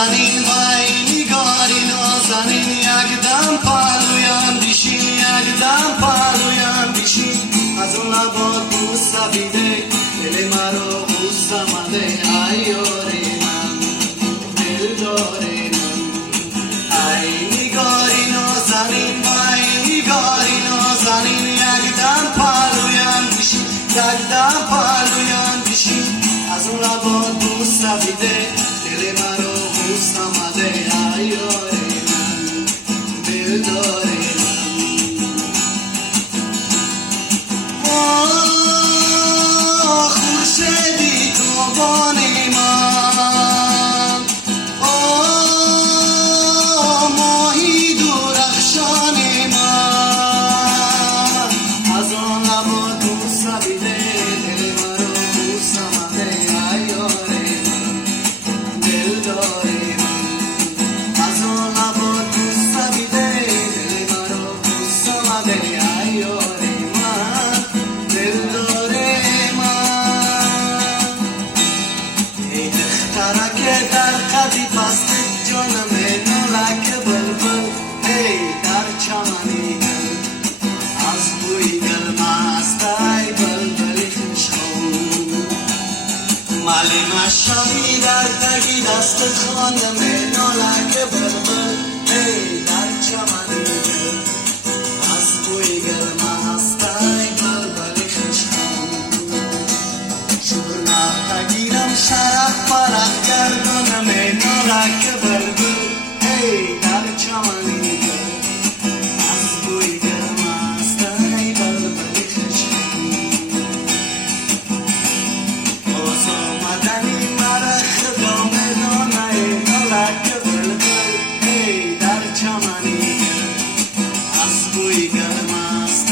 نازنین وای نگاری نازنین یک دم پالویم بیشین یک دم پالویم بیشین از اون لبات بوسه بیده دل مرا بوسه مده ای یاری من دل داری من ای نگاری نازنین وای نگاری نازنین یک دم پالویم بیشین یک دم پالویم بیشین از اون لبات بوسه بیده دل مرا بوسه مده ای یاری من دل داری خورشیدی تو بانی من ماهی درخشان من از آن لبات بوسه بیده دل مرا بوسه مده ای یاری من دل داری من از آن لبات بوسه بیده دل مرا بوسه مده ای یاری من دل داری ترک در قدی پست جانم نورک بلبل ای در چمنی گل از بوی گل مست ای بلبلی خوشخون مالی مشامی در تگی دست خانم نورک بلبل ای در چمنی گل از بوی گل مست ای بلبلی خوشخون شورنا تگیرم شرف پرخ گردنم نورک بلبل ای در چمنی گل از بوی گل مست ای بلبلی خوشخون باز آمدنی مرخ دام دانه نورک بلبل ای در چمنی گل از بوی گل مست